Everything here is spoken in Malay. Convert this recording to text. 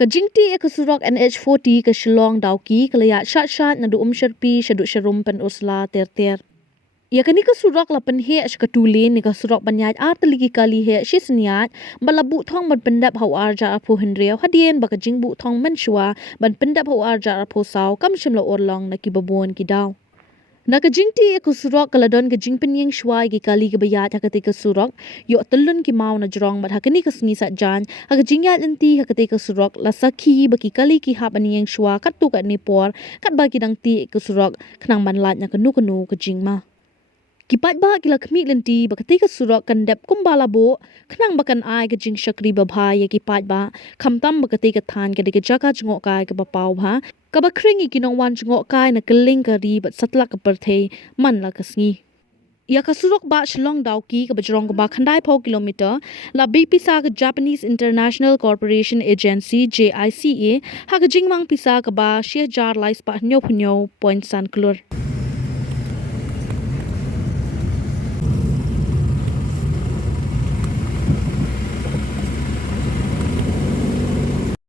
Ka jingti e ka Surok NH40 ka Shillong-Dawki ka Riat shat na duum sharpi shadu sharum Pynursla ter. Ya kani ka Surok la penhe ka tulin ni ka Surok banyat arteligi kali he shisniat balabu thong ban pendap hau arja apo hendriau hadien baka jingbu thong menshua ban pendap hau arja apo saw kam shimla orlong na kibabon kidaw. Nakajingti e ka Surok kaladon ka jingpenyeng shwai ki kali ka bayat hakati ka Surok yo telun ki mau na jrong bat hakani ka sngi sat jan hakajinyat lenti hakati ka Surok la sakhi baki kali ki hap aniyeng shwa kat tu kat nipor kat baki dang ti ka Surok knang ban lat na kanu ka jingma. Kipat ba kila kemik lenti bakati ka Surok kandep kumbala bo knang bakan ai ka jing shakri babhai ya kipat ba kamtam bakati ka than ka dika jaka jngok kai ka bapau ha ka ba kringi kinong wan jngok kai na keling ka ri bat satla ka perthei man la ka sngi. Ya ka Surok ba Shillong-Dawki ka bajrong ka ba khandai pho kilometer la pisa ka Japanese International Corporation Agency JICA ha ka jingmang pisa ka ba sheh jar lais pa hnyo point san klur.